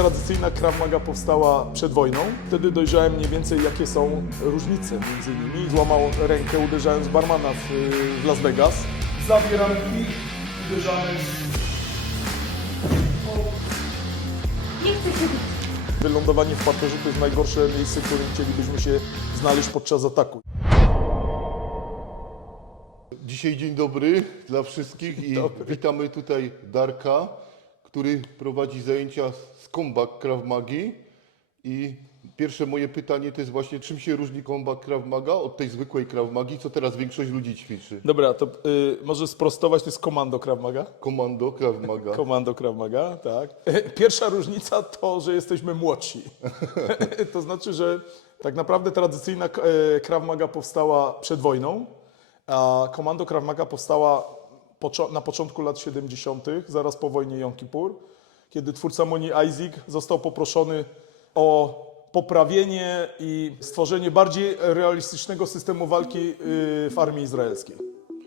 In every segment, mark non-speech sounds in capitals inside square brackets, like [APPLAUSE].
Tradycyjna Krav Maga powstała przed wojną. Wtedy dojrzałem mniej więcej, jakie są różnice między nimi. Złamał rękę uderzając barmana w, w Las Vegas. Zabieram i uderzamy. Nie chcę się bić. Wylądowanie w parterze to jest najgorsze miejsce, w którym chcielibyśmy się znaleźć podczas ataku. Dzisiaj dzień dobry dla wszystkich i dobry. witamy tutaj Darka, który prowadzi zajęcia z Combat Krav Magi. I pierwsze moje pytanie to jest właśnie, czym się różni Combat Krav Maga od tej zwykłej Krav Magi, co teraz większość ludzi ćwiczy? Dobra, to y, może sprostować, to jest komando Krav Maga. Komando Krav Maga. [LAUGHS] Komando Krav Maga, tak. [LAUGHS] Pierwsza różnica to, że jesteśmy młodsi. [LAUGHS] to znaczy, że tak naprawdę tradycyjna e, Krav Maga powstała przed wojną, a komando Krav Maga powstała na początku lat 70., zaraz po wojnie Jom Kippur, kiedy twórca Moni Isaac został poproszony o poprawienie i stworzenie bardziej realistycznego systemu walki y, w armii izraelskiej.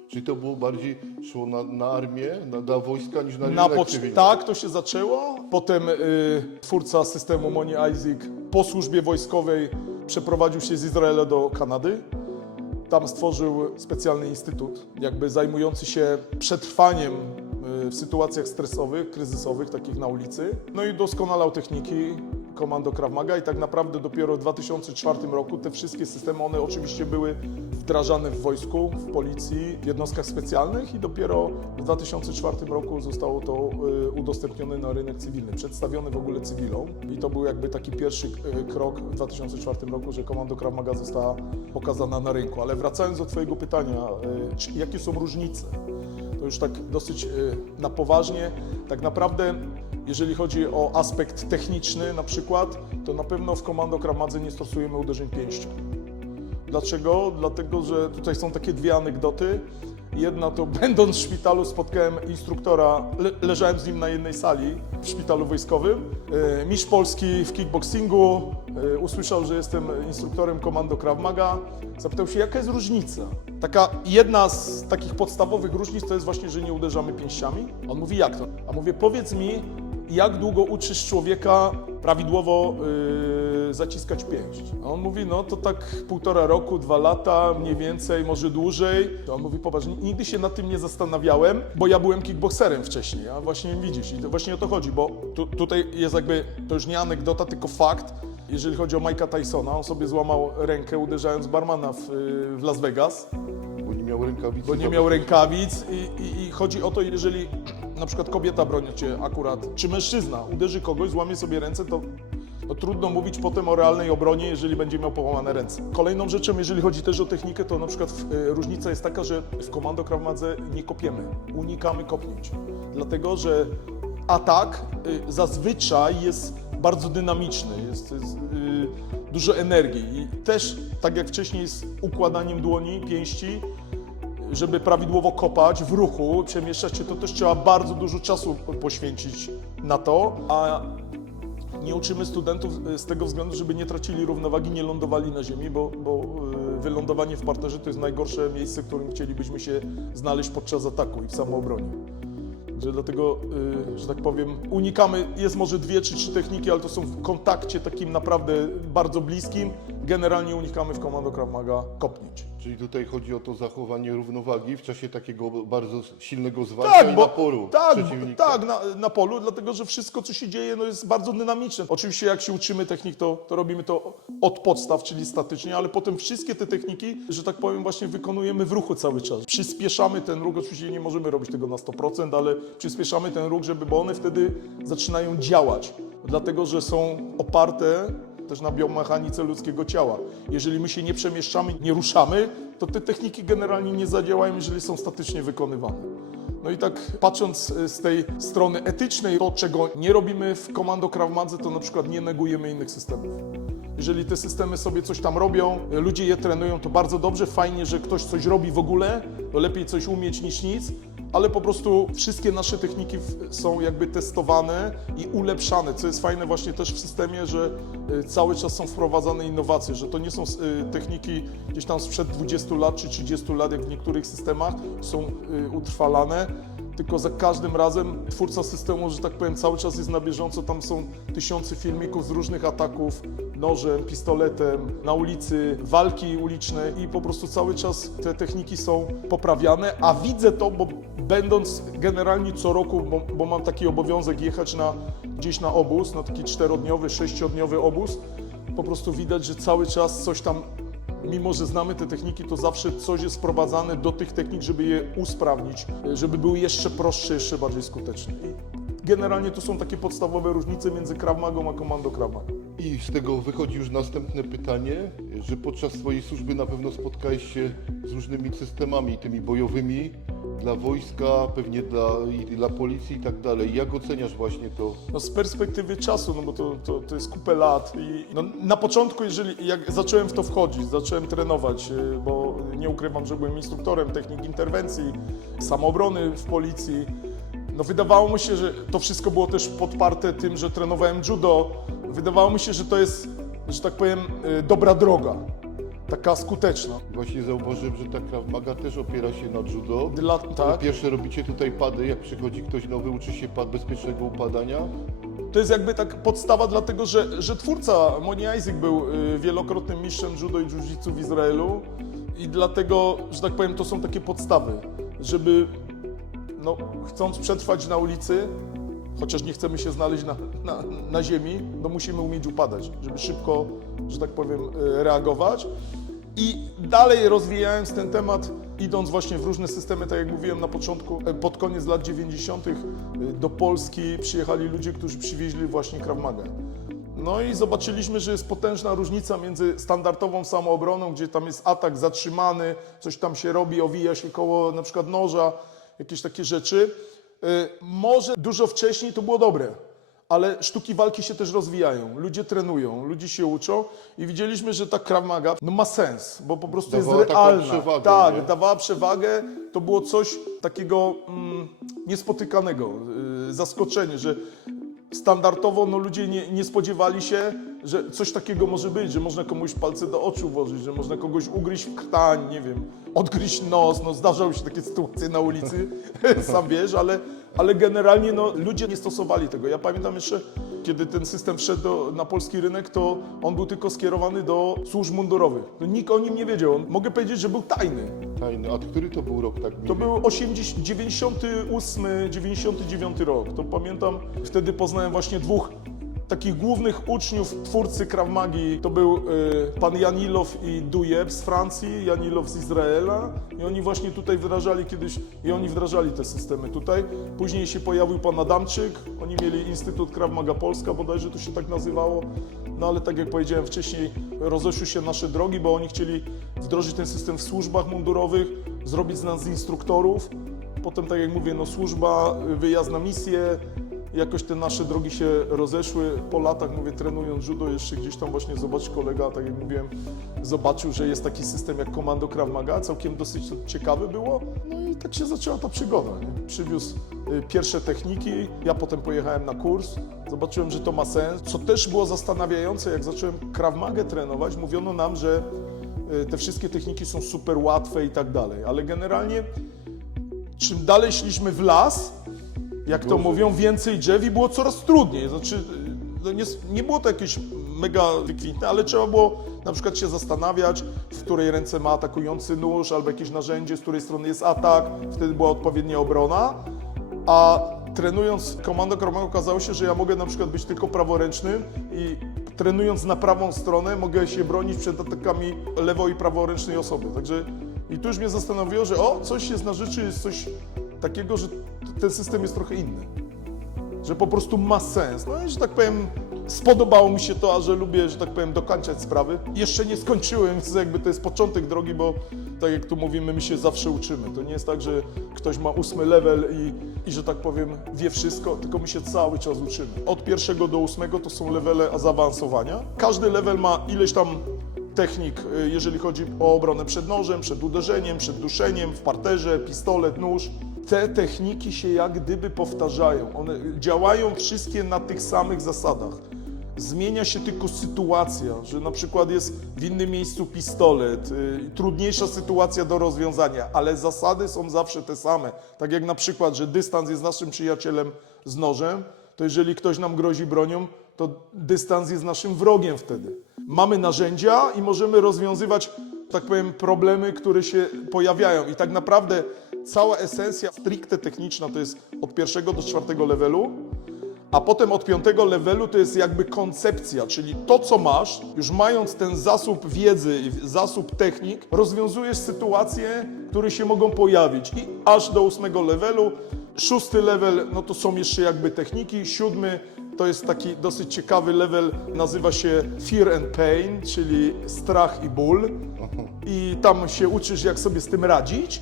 Czyli to było bardziej szło na, na armię, na, na wojska niż na, Na cywilny? tak, to się zaczęło. Potem y, twórca systemu Moni Isaac po służbie wojskowej przeprowadził się z Izraela do Kanady. Tam stworzył specjalny instytut, jakby zajmujący się przetrwaniem y, w sytuacjach stresowych, kryzysowych, takich na ulicy. No i doskonalał techniki komando Krav Maga i tak naprawdę dopiero w 2004 roku te wszystkie systemy, one oczywiście były wdrażane w wojsku, w policji, w jednostkach specjalnych i dopiero w 2004 roku zostało to y, udostępnione na rynek cywilny, przedstawione w ogóle cywilom i to był jakby taki pierwszy y, krok w 2004 roku, że komando Krav Maga została pokazana na rynku. Ale wracając do Twojego pytania, y, jakie są różnice? To już tak dosyć na poważnie. Tak naprawdę, jeżeli chodzi o aspekt techniczny na przykład, to na pewno w komando Krav Madze nie stosujemy uderzeń pięścią. Dlaczego? Dlatego, że tutaj są takie dwie anegdoty. Jedna to [LAUGHS] będąc w szpitalu spotkałem instruktora, le, leżałem z nim na jednej sali w szpitalu wojskowym. E, mistrz Polski w kickboxingu e, usłyszał, że jestem instruktorem komando Krav Maga. Zapytał się, jaka jest różnica? Taka jedna z takich podstawowych różnic to jest właśnie, że nie uderzamy pięściami. On mówi, jak to? A mówię, powiedz mi, jak długo uczysz człowieka prawidłowo yy, zaciskać pięść? A on mówi, no to tak półtora roku, dwa lata, mniej więcej, może dłużej. To on mówi, popatrz, nigdy się nad tym nie zastanawiałem, bo ja byłem kickboxerem wcześniej, a właśnie widzisz, i to właśnie o to chodzi, bo tu, tutaj jest jakby, to już nie anegdota, tylko fakt, jeżeli chodzi o Mike'a Tysona, on sobie złamał rękę uderzając barmana w, yy, w Las Vegas, Bo nie miał rękawicy. bo nie miał rękawic i, i, i chodzi o to, jeżeli na przykład kobieta broni cię akurat, czy mężczyzna uderzy kogoś, złamie sobie ręce, to, trudno mówić potem o realnej obronie, jeżeli będzie miał połamane ręce. Kolejną rzeczą, jeżeli chodzi też o technikę, to na przykład y, różnica jest taka, że w komando Krav nie kopiemy, unikamy kopnięć. Dlatego, że atak y, zazwyczaj jest bardzo dynamiczny, jest, jest y, dużo energii i też, tak jak wcześniej z układaniem dłoni, pięści, żeby prawidłowo kopać w ruchu, przemieszczać się, to też trzeba bardzo dużo czasu poświęcić na to, a nie uczymy studentów z tego względu, żeby nie tracili równowagi, nie lądowali na ziemi, bo, bo y, wylądowanie w parterze to jest najgorsze miejsce, w którym chcielibyśmy się znaleźć podczas ataku i w samoobronie. Że dlatego, y, że tak powiem, unikamy, jest może dwie czy trzy techniki, ale to są w kontakcie takim naprawdę bardzo bliskim. Generalnie unikamy w komando Krav Maga kopnięć. Czyli tutaj chodzi o to zachowanie równowagi w czasie takiego bardzo silnego zwarcia i naporu tak, przeciwnika. tak na, na polu, dlatego że wszystko, co się dzieje, no jest bardzo dynamiczne. Oczywiście, jak się uczymy technik, to, to robimy to od podstaw, czyli statycznie, ale potem wszystkie te techniki, że tak powiem, właśnie wykonujemy w ruchu cały czas. Przyspieszamy ten ruch, oczywiście nie możemy robić tego na 100%, ale przyspieszamy ten ruch, żeby, bo one wtedy zaczynają działać, dlatego że są oparte też na biomechanice ludzkiego ciała. Jeżeli my się nie przemieszczamy, nie ruszamy, to te techniki generalnie nie zadziałają, jeżeli są statycznie wykonywane. No i tak patrząc e, z tej strony etycznej, to czego nie robimy w komando Krav to na przykład nie negujemy innych systemów. Jeżeli te systemy sobie coś tam robią, e, ludzie je trenują, to bardzo dobrze, fajnie, że ktoś coś robi w ogóle, lepiej coś umieć niż nic, ale po prostu wszystkie nasze techniki są jakby testowane i ulepszane, co jest fajne właśnie też w systemie, że y, cały czas są wprowadzane innowacje, że to nie są y, techniki gdzieś tam sprzed 20 lat czy 30 lat, jak w niektórych systemach są y, utrwalane, tylko za każdym razem twórca systemu, że tak powiem, cały czas jest na bieżąco. Tam są tysiące filmików z różnych ataków, nożem, pistoletem, na ulicy, walki uliczne i po prostu cały czas te techniki są poprawiane, a widzę to, bo będąc generalnie co roku, bo, bo mam taki obowiązek jechać na, gdzieś na obóz, na taki czterodniowy, sześciodniowy obóz, po prostu widać, że cały czas coś tam mimo że znamy te techniki, to zawsze coś jest wprowadzane do tych technik, żeby je usprawnić, żeby były jeszcze prostsze, jeszcze bardziej skuteczne. Generalnie to są takie podstawowe różnice między Krav Magą a Komando Krav Maga. I z tego wychodzi już następne pytanie, że podczas swojej służby na pewno spotkałeś się z różnymi systemami, tymi bojowymi dla wojska, pewnie dla, i dla policji i tak dalej. Jak oceniasz właśnie to? No z perspektywy czasu, no bo to, to, to jest kupę lat i no na początku, jeżeli jak zacząłem w to wchodzić, zacząłem trenować, y, bo nie ukrywam, że byłem instruktorem technik interwencji, samoobrony w policji, no wydawało mi się, że to wszystko było też podparte tym, że trenowałem judo. Wydawało mi się, że to jest, że tak powiem, y, dobra droga, taka skuteczna. Właśnie zauważyłem, że ta Krav Maga też opiera się na judo. Dla, tak. pierwsze robicie tutaj pady, jak przychodzi ktoś nowy, uczy się pad bezpiecznego upadania. To jest jakby tak podstawa, dlatego że, że twórca Moni Isaac był y, wielokrotnym mistrzem judo i jiu-jitsu w Izraelu i dlatego, że tak powiem, to są takie podstawy, żeby no, chcąc przetrwać na ulicy, chociaż nie chcemy się znaleźć na, na, na ziemi, no musimy umieć upadać, żeby szybko, że tak powiem, y, reagować. I dalej rozwijając ten temat, idąc właśnie w różne systemy, tak jak mówiłem na początku, e, pod koniec lat 90. y, do Polski przyjechali ludzie, którzy przywieźli właśnie Krav. No i zobaczyliśmy, że jest potężna różnica między standardową samoobroną, gdzie tam jest atak zatrzymany, coś tam się robi, owija się koło na przykład noża, jakieś takie rzeczy. Y, Może dużo wcześniej to było dobre, ale sztuki walki się też rozwijają, ludzie trenują, ludzie się uczą i widzieliśmy, że ta Krav Maga no ma sens, bo po prostu Dawała jest realna. przewagę, tak, nie? dawała przewagę, to było coś takiego mm, niespotykanego, yy, zaskoczenie, że standardowo no, ludzie nie, nie spodziewali się, że coś takiego może być, że można komuś palce do oczu włożyć, że można kogoś ugryźć w krtań, nie wiem, odgryźć nos, no zdarzały się takie sytuacje na ulicy, [LAUGHS] sam wiesz, ale, ale generalnie no, ludzie nie stosowali tego. Ja pamiętam jeszcze, kiedy ten system wszedł do, na polski rynek, to on był tylko skierowany do służb mundurowych. No, nikt o nim nie wiedział. On, mogę powiedzieć, że był tajny. Tajny. A który to był rok tak To był 80, 98, 99 rok. To pamiętam, wtedy poznałem właśnie dwóch takich głównych uczniów twórcy Krav Magi. To był y, pan Janilow i Dujeb z Francji, Janilow z Izraela. I oni właśnie tutaj wdrażali kiedyś, i oni wdrażali te systemy tutaj. Później się pojawił pan Adamczyk, oni mieli Instytut Krav Maga Polska, bodajże to się tak nazywało. No ale tak jak powiedziałem wcześniej, rozeszły się nasze drogi, bo oni chcieli wdrożyć ten system w służbach mundurowych, zrobić z nas instruktorów. Potem, tak jak mówię, no służba, wyjazd na misję, jakoś te nasze drogi się rozeszły. Po latach, mówię, trenując judo, jeszcze gdzieś tam właśnie zobacz kolega, tak jak mówiłem, zobaczył, że jest taki system jak Komando Krav Maga, całkiem dosyć ciekawy było. No i tak się zaczęła ta przygoda. Nie? Przywiózł y, pierwsze techniki, ja potem pojechałem na kurs, zobaczyłem, że to ma sens. Co też było zastanawiające, jak zacząłem Krav Magę trenować, mówiono nam, że y, te wszystkie techniki są super łatwe i tak dalej, ale generalnie czym dalej szliśmy w las, jak to mówią, więcej drzew i było coraz trudniej. Znaczy, no nie, nie było to jakieś mega wykwintne, ale trzeba było na przykład się zastanawiać, w której ręce ma atakujący nóż albo jakieś narzędzie, z której strony jest atak, wtedy była odpowiednia obrona. A trenując komando kromego okazało się, że ja mogę na przykład być tylko praworęcznym i trenując na prawą stronę mogę się bronić przed atakami lewo i praworęcznej osoby. Także i tu już mnie zastanowiło, że o, coś jest na rzeczy, jest coś takiego, że ten system jest trochę inny. Że po prostu ma sens. No i że tak powiem, spodobało mi się to, a że lubię, że tak powiem, dokańczać sprawy. Jeszcze nie skończyłem, więc jakby to jest początek drogi, bo tak jak tu mówimy, my się zawsze uczymy. To nie jest tak, że ktoś ma ósmy level i, i że tak powiem, wie wszystko, tylko my się cały czas uczymy. Od pierwszego do ósmego to są levele zaawansowania. Każdy level ma ileś tam technik, y, jeżeli chodzi o obronę przed nożem, przed uderzeniem, przed duszeniem, w parterze, pistolet, nóż. Te techniki się jak gdyby powtarzają. One działają wszystkie na tych samych zasadach. Zmienia się tylko sytuacja, że na przykład jest w innym miejscu pistolet, y, trudniejsza sytuacja do rozwiązania, ale zasady są zawsze te same. Tak jak na przykład, że dystans jest naszym przyjacielem z nożem, to jeżeli ktoś nam grozi bronią, to dystans jest naszym wrogiem wtedy. Mamy narzędzia i możemy rozwiązywać, tak powiem, problemy, które się pojawiają. I tak naprawdę cała esencja stricte techniczna to jest od pierwszego do czwartego levelu, a potem od piątego levelu to jest jakby koncepcja, czyli to, co masz, już mając ten zasób wiedzy, zasób technik, rozwiązujesz sytuacje, które się mogą pojawić. I aż do ósmego levelu. Szósty level, no to są jeszcze jakby techniki. Siódmy to jest taki dosyć ciekawy level, nazywa się Fear and Pain, czyli strach i ból. I tam się uczysz, jak sobie z tym radzić.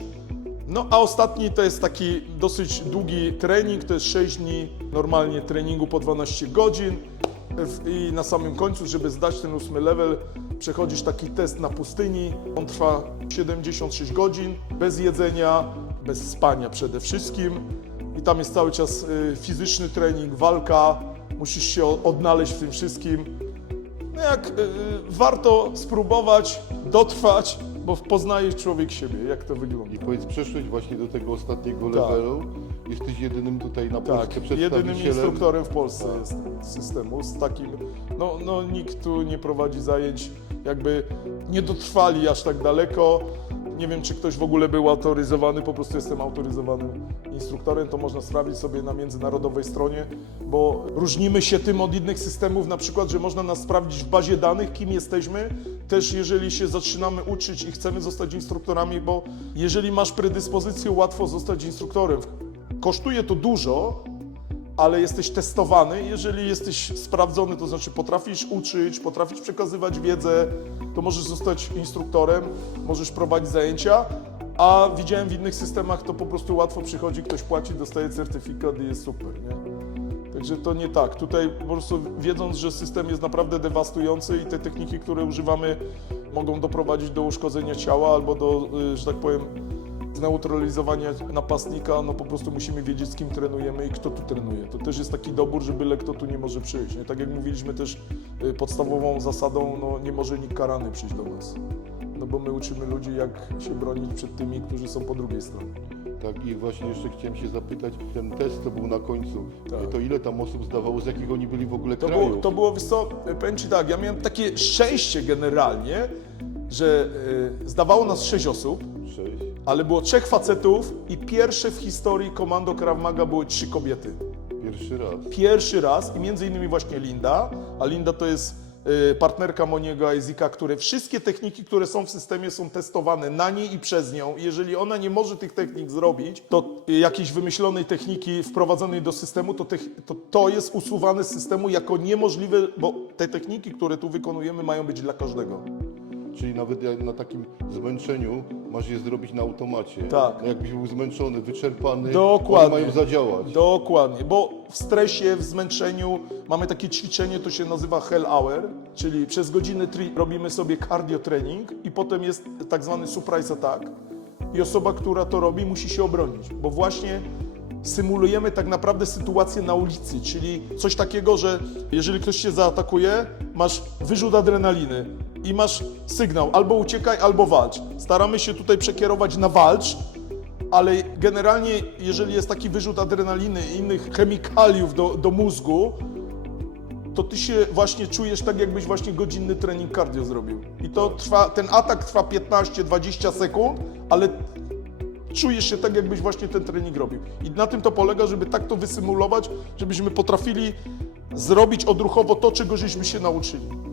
No a ostatni to jest taki dosyć długi trening, to jest 6 dni normalnie treningu po 12 godzin i na samym końcu, żeby zdać ten ósmy level, przechodzisz taki test na pustyni. On trwa 76 godzin, bez jedzenia, bez spania przede wszystkim i tam jest cały czas y, fizyczny trening, walka, musisz się odnaleźć w tym wszystkim. No jak y, warto spróbować, dotrwać, bo poznaje człowiek siebie, jak to wygląda. I powiedz, przeszłeś właśnie do tego ostatniego Tak. levelu. Jesteś jedynym tutaj na Tak, przedstawicielem. jedynym instruktorem w Polsce Tak. jest systemu z takim, no, no nikt tu nie prowadzi zajęć, jakby nie dotrwali aż tak daleko. Nie wiem, czy ktoś w ogóle był autoryzowany, po prostu jestem autoryzowanym instruktorem, to można sprawdzić sobie na międzynarodowej stronie, bo różnimy się tym od innych systemów, na przykład, że można nas sprawdzić w bazie danych, kim jesteśmy, też jeżeli się zaczynamy uczyć i chcemy zostać instruktorami, bo jeżeli masz predyspozycję, łatwo zostać instruktorem. Kosztuje to dużo, ale jesteś testowany. Jeżeli jesteś sprawdzony, to znaczy potrafisz uczyć, potrafisz przekazywać wiedzę, to możesz zostać instruktorem, możesz prowadzić zajęcia. A widziałem w innych systemach, to po prostu łatwo przychodzi, ktoś płaci, dostaje certyfikat i jest super. Nie? Także to nie tak. Tutaj po prostu wiedząc, że system jest naprawdę dewastujący i te techniki, które używamy, mogą doprowadzić do uszkodzenia ciała albo do, y, że tak powiem, zneutralizowania napastnika, no po prostu musimy wiedzieć, z kim trenujemy i kto tu trenuje. To też jest taki dobór, że byle kto tu nie może przyjść. Nie? Tak jak mówiliśmy też y, podstawową zasadą, no nie może nikt karany przyjść do nas. No bo my uczymy ludzi, jak się bronić przed tymi, którzy są po drugiej stronie. Tak, i właśnie jeszcze chciałem się zapytać, ten test to był na końcu, Tak. to ile tam osób zdawało, z jakich oni byli w ogóle To krajów? było, to było, wiesz co, powiem Ci tak, ja miałem takie szczęście generalnie, że y, zdawało nas sześć osób, Sześć. Ale było trzech facetów i pierwsze w historii komando Krav Maga były trzy kobiety. Pierwszy raz. Pierwszy raz i między innymi właśnie Linda, a Linda to jest y, partnerka Moniego Isaaca, które wszystkie techniki, które są w systemie są testowane na niej i przez nią. I Jeżeli ona nie może tych technik zrobić, to y, jakiejś wymyślonej techniki wprowadzonej do systemu, to, tech, to to jest usuwane z systemu jako niemożliwe, bo te techniki, które tu wykonujemy mają być dla każdego. Czyli nawet jak na takim zmęczeniu masz je zrobić na automacie. Tak. Jakbyś był zmęczony, wyczerpany, Dokładnie. one mają zadziałać. Dokładnie, bo w stresie, w zmęczeniu mamy takie ćwiczenie, to się nazywa Hell Hour, czyli przez godzinę tri robimy sobie cardio trening i potem jest tak zwany surprise attack i osoba, która to robi, musi się obronić, bo właśnie symulujemy tak naprawdę sytuację na ulicy, czyli coś takiego, że jeżeli ktoś cię zaatakuje, masz wyrzut adrenaliny i masz sygnał albo uciekaj, albo walcz. Staramy się tutaj przekierować na walcz, ale generalnie, jeżeli jest taki wyrzut adrenaliny i innych chemikaliów do, do mózgu, to ty się właśnie czujesz tak, jakbyś właśnie godzinny trening cardio zrobił. I to trwa, ten atak trwa 15-20 sekund, ale czujesz się tak, jakbyś właśnie ten trening robił. I na tym to polega, żeby tak to wysymulować, żebyśmy potrafili zrobić odruchowo to, czego żeśmy się nauczyli.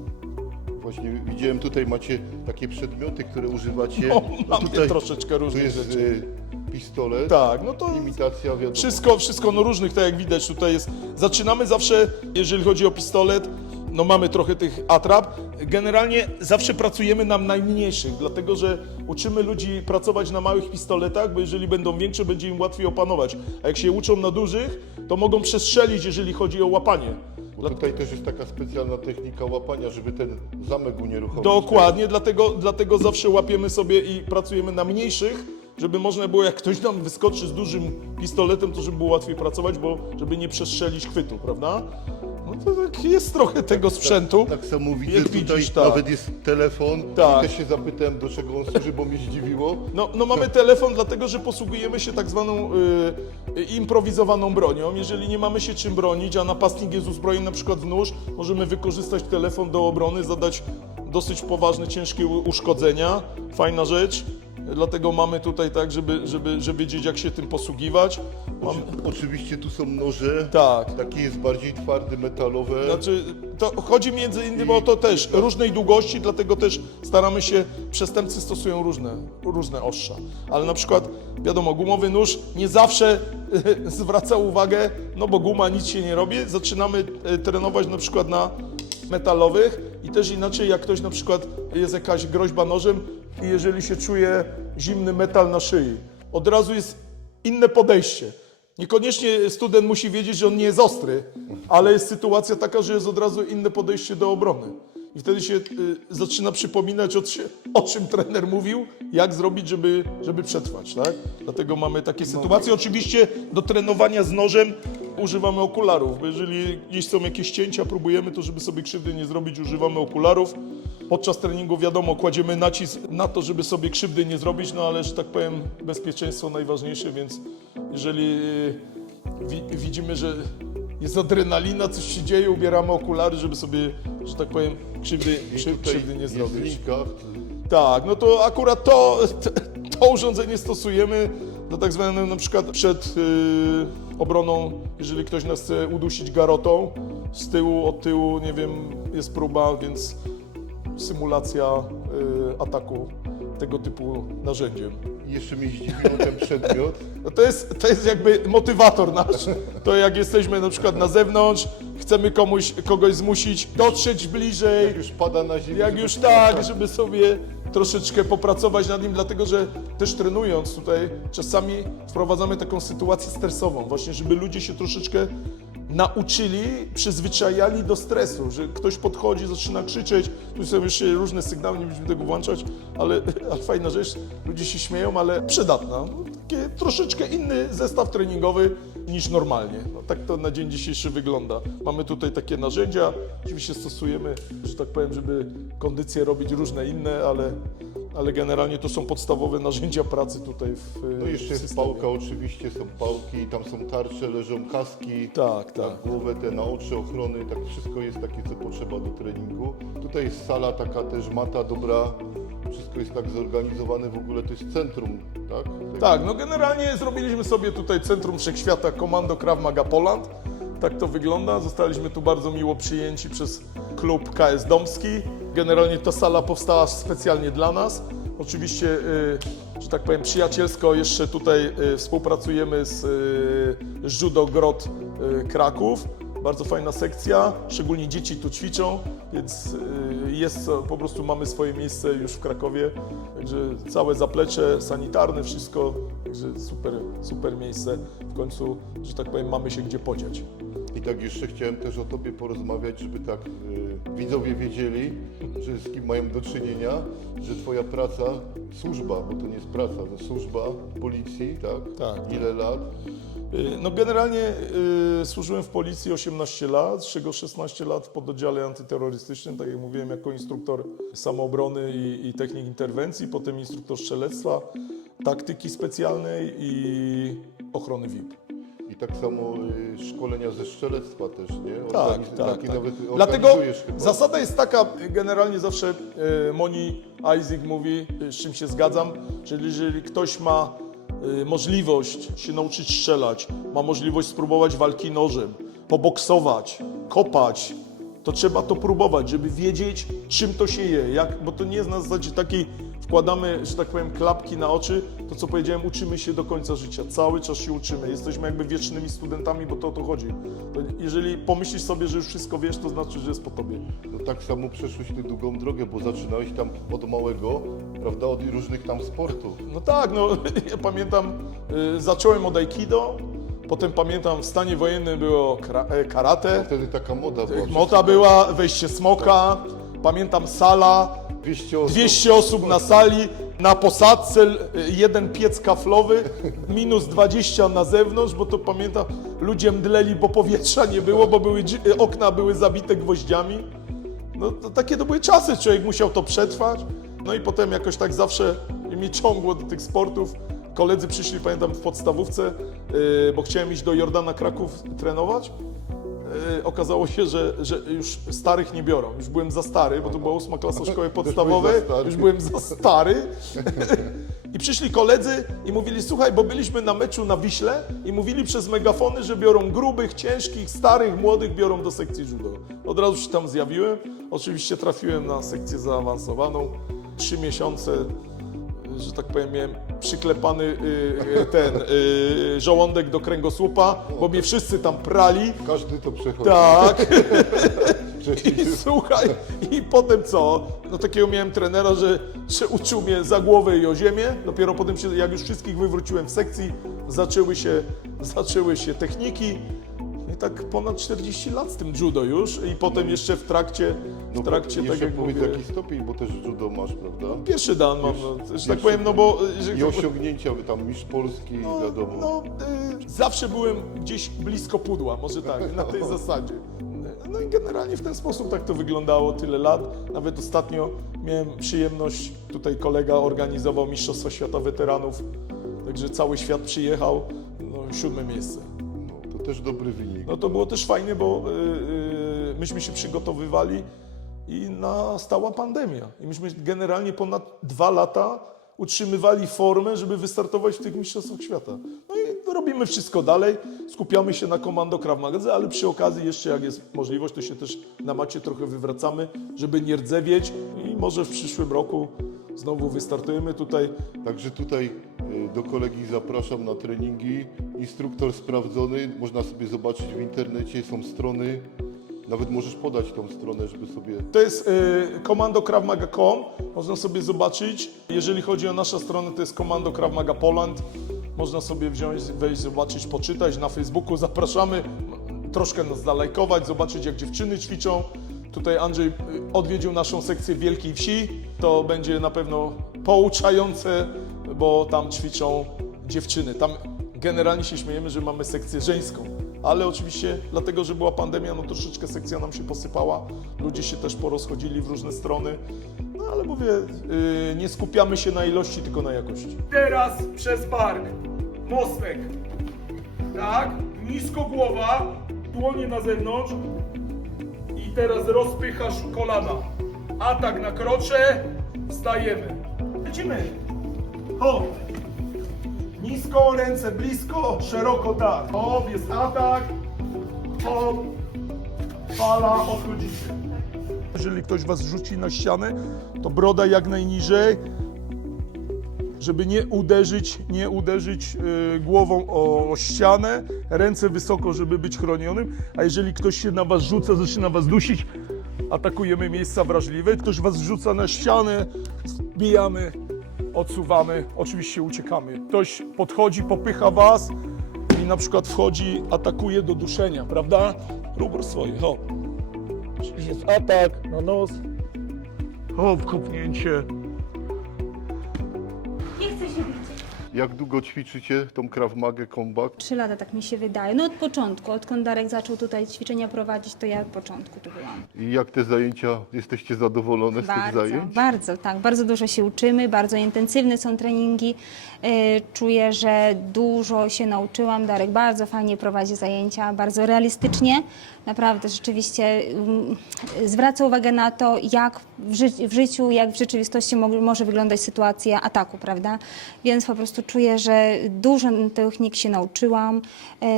Właśnie widziałem tutaj macie takie przedmioty, które używacie. No, mamy tutaj troszeczkę tu różnych jest rzeczy. e, pistolet, Tak, no to imitacja wiadomo. Wszystko, wszystko no różnych, tak jak widać tutaj jest. Zaczynamy zawsze, jeżeli chodzi o pistolet, no mamy trochę tych atrap. Generalnie zawsze pracujemy na najmniejszych, dlatego że uczymy ludzi pracować na małych pistoletach, bo jeżeli będą większe, będzie im łatwiej opanować. A jak się uczą na dużych, to mogą przestrzelić, jeżeli chodzi o łapanie. Bo tutaj też jest taka specjalna technika łapania, żeby ten zamek unieruchomić. Dokładnie, dlatego, dlatego zawsze łapiemy sobie i pracujemy na mniejszych, żeby można było, jak ktoś nam wyskoczy z dużym pistoletem, to żeby było łatwiej pracować, bo żeby nie przestrzelić chwytu, prawda? No to tak jest trochę tego sprzętu. Tak samo widzę, Jak tutaj widzisz, tak. nawet jest telefon. Tak. I też się zapytałem, do czego on służy, bo mnie zdziwiło. No, no mamy telefon, dlatego że posługujemy się tak zwaną y, improwizowaną bronią. Jeżeli nie mamy się czym bronić, a napastnik jest uzbrojony na przykład w nóż, możemy wykorzystać telefon do obrony, zadać dosyć poważne, ciężkie uszkodzenia. Fajna rzecz. Dlatego mamy tutaj tak, żeby, żeby, żeby wiedzieć jak się tym posługiwać. Mam, Oczywiście tu są noże. tak. Taki jest bardziej twardy, metalowe. Znaczy, to chodzi między innymi o to też, różnej długości, dlatego też staramy się, przestępcy stosują różne, różne ostrza. Ale na przykład, wiadomo, gumowy nóż nie zawsze [LAUGHS] zwraca uwagę, no bo guma nic się nie robi. Zaczynamy e, trenować na przykład na metalowych i też inaczej, jak ktoś na przykład jest jakaś groźba nożem i jeżeli się czuje zimny metal na szyi, od razu jest inne podejście. Niekoniecznie student musi wiedzieć, że on nie jest ostry, ale jest sytuacja taka, że jest od razu inne podejście do obrony. I wtedy się y, zaczyna przypominać, o, o czym trener mówił, jak zrobić, żeby, żeby przetrwać. Tak? Dlatego mamy takie sytuacje. Oczywiście do trenowania z nożem używamy okularów, bo jeżeli gdzieś są jakieś cięcia, próbujemy to, żeby sobie krzywdy nie zrobić, używamy okularów. Podczas treningu wiadomo, kładziemy nacisk na to, żeby sobie krzywdy nie zrobić, no ale, że tak powiem, bezpieczeństwo najważniejsze, więc jeżeli y, wi widzimy, że jest adrenalina, coś się dzieje, ubieramy okulary, żeby sobie, że tak powiem, krzywdy, krzywdy nie zrobić. Tak, no to akurat to, to urządzenie stosujemy do tak zwanego na przykład przed y, obroną, jeżeli ktoś nas chce udusić garotą, z tyłu, od tyłu, nie wiem, jest próba, więc symulacja y, ataku tego typu narzędziem. Jeszcze mnie zdziwiło ten przedmiot. [LAUGHS] No to jest, to jest jakby motywator nasz. To jak jesteśmy na przykład na zewnątrz, chcemy komuś, kogoś zmusić dotrzeć bliżej, Jak już pada na ziemię. jak już tak, żeby sobie troszeczkę popracować nad nim, dlatego że też trenując tutaj, czasami wprowadzamy taką sytuację stresową, właśnie żeby ludzie się troszeczkę nauczyli, przyzwyczajali do stresu, że ktoś podchodzi, zaczyna krzyczeć, tu są jeszcze różne sygnały, nie będziemy tego włączać, ale, [LAUGHS] ale fajna rzecz, ludzie się śmieją, ale przydatna. No, troszeczkę inny zestaw treningowy niż normalnie. No, tak to na dzień dzisiejszy wygląda. Mamy tutaj takie narzędzia, oczywiście stosujemy, że tak powiem, żeby kondycję robić różne inne, ale, ale generalnie to są podstawowe narzędzia pracy tutaj w No w jeszcze jest systemie. pałka oczywiście, są pałki, tam są tarcze, leżą kaski. Tak, Na tak. głowę, te na oczy, ochrony, tak wszystko jest takie, co potrzeba do treningu. Tutaj jest sala taka też mata, dobra, wszystko jest tak zorganizowane, w ogóle to jest centrum, tak? Tak, no generalnie zrobiliśmy sobie tutaj Centrum Wszechświata Komando Krav Maga Poland. Tak to wygląda. Zostaliśmy tu bardzo miło przyjęci przez klub KS Domski. Generalnie ta sala powstała specjalnie dla nas. Oczywiście, y, że tak powiem, przyjacielsko jeszcze tutaj y, współpracujemy z y, Judo Grot Kraków. Bardzo fajna sekcja, szczególnie dzieci tu ćwiczą, więc jest po prostu mamy swoje miejsce już w Krakowie. Także całe zaplecze sanitarne, wszystko, także super, super miejsce. W końcu, że tak powiem, mamy się gdzie podziać. I tak jeszcze chciałem też o Tobie porozmawiać, żeby tak y, widzowie wiedzieli, że z kim mają do czynienia, że Twoja praca, służba, bo to nie jest praca, to służba policji, tak? Tak. Ile lat? Y, No generalnie y, służyłem w policji 18 lat, z czego 16 lat w pododdziale antyterrorystycznym, tak jak mówiłem, jako instruktor samoobrony i, i technik interwencji, potem instruktor strzelectwa, taktyki specjalnej i ochrony VIP. I tak samo y, szkolenia ze strzelectwa też, nie? Tak, Organiz- tak, tak. nawet Dlatego organizujesz chyba. zasada jest taka, generalnie zawsze e, Moni Isaac mówi, e, z czym się zgadzam, że jeżeli ktoś ma e, możliwość się nauczyć strzelać, ma możliwość spróbować walki nożem, poboksować, kopać, to trzeba to próbować, żeby wiedzieć, czym to się je, jak, bo to nie jest na zasadzie takiej, wkładamy, że tak powiem, klapki na oczy, to co powiedziałem, uczymy się do końca życia, cały czas się uczymy, jesteśmy jakby wiecznymi studentami, bo to o to chodzi. To jeżeli pomyślisz sobie, że już wszystko wiesz, to znaczy, że jest po tobie. No tak samo przeszłeś tę długą drogę, bo zaczynałeś tam od małego, prawda, od różnych tam sportów. No tak, no [LAUGHS] ja pamiętam, y, zacząłem od aikido, potem pamiętam w stanie wojennym było kra- e, karate, Wtedy taka moda była. mota była, wejście smoka, pamiętam sala, 200 osób. 200 osób na sali, Na posadce l- jeden piec kaflowy, minus 20 na zewnątrz, bo to pamiętam, ludzie mdleli, bo powietrza nie było, bo były, dzi- okna były zabite gwoździami. No to takie to były czasy, człowiek musiał to przetrwać. No i potem jakoś tak zawsze mnie ciągło do tych sportów. Koledzy przyszli, pamiętam, w podstawówce, yy, bo chciałem iść do Jordana Kraków trenować. Yy, okazało się, że, że już starych nie biorą. Już byłem za stary, bo to była ósma klasa szkoły podstawowej. Już byłem za stary. [LAUGHS] I przyszli koledzy i mówili, słuchaj, bo byliśmy na meczu na Wiśle i mówili przez megafony, że biorą grubych, ciężkich, starych, młodych, biorą do sekcji judo. Od razu się tam zjawiłem. Oczywiście trafiłem na sekcję zaawansowaną. Trzy miesiące, że tak powiem, miałem przyklepany y, y, ten y, żołądek do kręgosłupa, bo mnie wszyscy tam prali. Każdy to przechodzi. Tak. [LAUGHS] I słuchaj, i potem co? No takiego miałem trenera, że, że uczył mnie za głowę i o ziemię. Dopiero potem, się, jak już wszystkich wywróciłem w sekcji, zaczęły się, zaczęły się techniki. I tak ponad 40 lat z tym judo już. I potem jeszcze w trakcie, w trakcie tak jak mówię, jaki stopień, bo też judo masz, prawda? pierwszy dan mam, no, tak powiem, no bo... I osiągnięcia, tam mistrz Polski, no, wiadomo. no, y, zawsze byłem gdzieś blisko pudła, może tak, [LAUGHS] na tej zasadzie. No i generalnie w ten sposób tak to wyglądało tyle lat. Nawet ostatnio miałem przyjemność, tutaj kolega organizował Mistrzostwa Świata Weteranów, także cały świat przyjechał, no siódme miejsce. No, to też dobry wynik. No to było też fajnie, bo y, y, myśmy się przygotowywali i nastała pandemia. I myśmy generalnie ponad dwa lata utrzymywali formę, żeby wystartować w tych mistrzostwach świata. No i robimy wszystko dalej, skupiamy się na komando Krav Maga, ale przy okazji jeszcze jak jest możliwość, to się też na macie trochę wywracamy, żeby nie rdzewieć i może w przyszłym roku znowu wystartujemy tutaj. Także tutaj y, do kolegi zapraszam na treningi. Instruktor sprawdzony, można sobie zobaczyć w internecie, są strony. Nawet możesz podać tą stronę, żeby sobie To jest y, komandokrawmaga.com, można sobie zobaczyć. Jeżeli chodzi o naszą stronę, to jest Komando Krav Maga Poland. Można sobie wziąć, wejść, zobaczyć, poczytać. Na Facebooku zapraszamy, troszkę nas zalajkować, zobaczyć jak dziewczyny ćwiczą. Tutaj Andrzej y, odwiedził naszą sekcję Wielkiej Wsi. To będzie na pewno pouczające, bo tam ćwiczą dziewczyny. Tam generalnie się śmiejemy, że mamy sekcję żeńską. Ale oczywiście dlatego, że była pandemia, no troszeczkę sekcja nam się posypała. Ludzie się też porozchodzili w różne strony. No ale mówię, yy, nie skupiamy się na ilości, tylko na jakości. Teraz przez bark. Mostek. Tak. Nisko głowa. Dłonie na zewnątrz. I teraz rozpychasz kolana. Atak na krocze. Stajemy. Lecimy. Hop. Nisko, ręce blisko, szeroko tak. Hop, jest atak. Hop. Fala, odchodzicie. Jeżeli ktoś was rzuci na ścianę, to broda jak najniżej, żeby nie uderzyć, nie uderzyć y, głową o, o ścianę, ręce wysoko, żeby być chronionym, a jeżeli ktoś się na was rzuca, zaczyna was dusić, atakujemy miejsca wrażliwe, ktoś was rzuca na ścianę, bijamy, odsuwamy, oczywiście uciekamy. Ktoś podchodzi, popycha was i na przykład wchodzi, atakuje do duszenia, prawda? Rubor swoje, hop. Jest atak na nos. Hop, kopnięcie. Jak długo ćwiczycie tą Krav Magę Combat? Trzy lata, tak mi się wydaje. No od początku, odkąd Darek zaczął tutaj ćwiczenia prowadzić, to ja od początku tu byłam. I jak te zajęcia, jesteście zadowolone z tych Bardzo, zajęć? bardzo, tak. Bardzo dużo się uczymy, bardzo intensywne są treningi. Yy, Czuję, że dużo się nauczyłam. Darek bardzo fajnie prowadzi zajęcia, bardzo realistycznie. Naprawdę, rzeczywiście mm, zwraca uwagę na to, jak w, ży- w życiu, jak w rzeczywistości mo- może wyglądać sytuacja ataku, prawda? Więc po prostu czuję, że dużo technik się nauczyłam. Yy,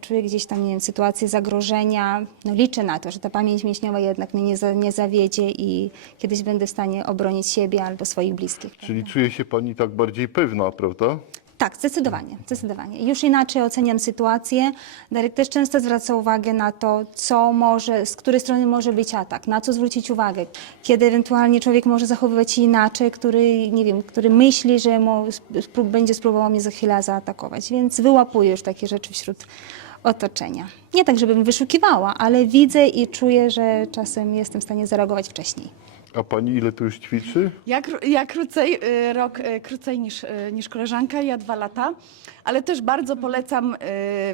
Czuję gdzieś tam, nie wiem, sytuację zagrożenia. No liczę na to, że ta pamięć mięśniowa jednak mnie nie, za, nie zawiedzie i kiedyś będę w stanie obronić siebie albo swoich bliskich. Czyli czuje się pani tak bardziej pewna, prawda? Tak, zdecydowanie, zdecydowanie. Już inaczej oceniam sytuację. Darek też często zwraca uwagę na to, co może, z której strony może być atak, na co zwrócić uwagę, kiedy ewentualnie człowiek może zachowywać się inaczej, który, nie wiem, który myśli, że będzie spróbował mnie za chwilę zaatakować, więc wyłapuję już takie rzeczy wśród otoczenia. Nie tak, żebym wyszukiwała, ale widzę i czuję, że czasem jestem w stanie zareagować wcześniej. A pani ile tu już ćwiczy? Ja, kró- ja krócej, y, rok y, krócej niż, y, niż koleżanka, ja dwa lata, ale też bardzo polecam y,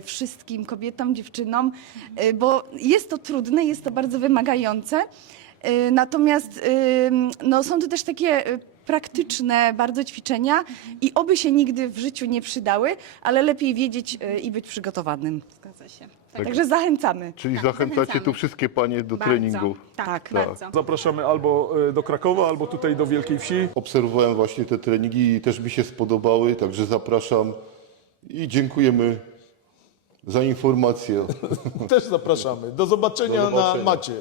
wszystkim kobietom, dziewczynom, y, bo jest to trudne, jest to bardzo wymagające. y, Natomiast y, no, są to też takie y, praktyczne bardzo ćwiczenia i oby się nigdy w życiu nie przydały, ale lepiej wiedzieć y, i być przygotowanym. Zgadza się. Także zachęcamy. Czyli Tak, zachęcacie zachęcamy. tu wszystkie panie do treningu. Tak, Tak. bardzo. Zapraszamy albo y, do Krakowa, albo tutaj do Wielkiej Wsi. Obserwowałem właśnie te treningi i też mi się spodobały, także zapraszam i dziękujemy za informację. [LAUGHS] Też zapraszamy. Do zobaczenia, Do zobaczenia. na macie.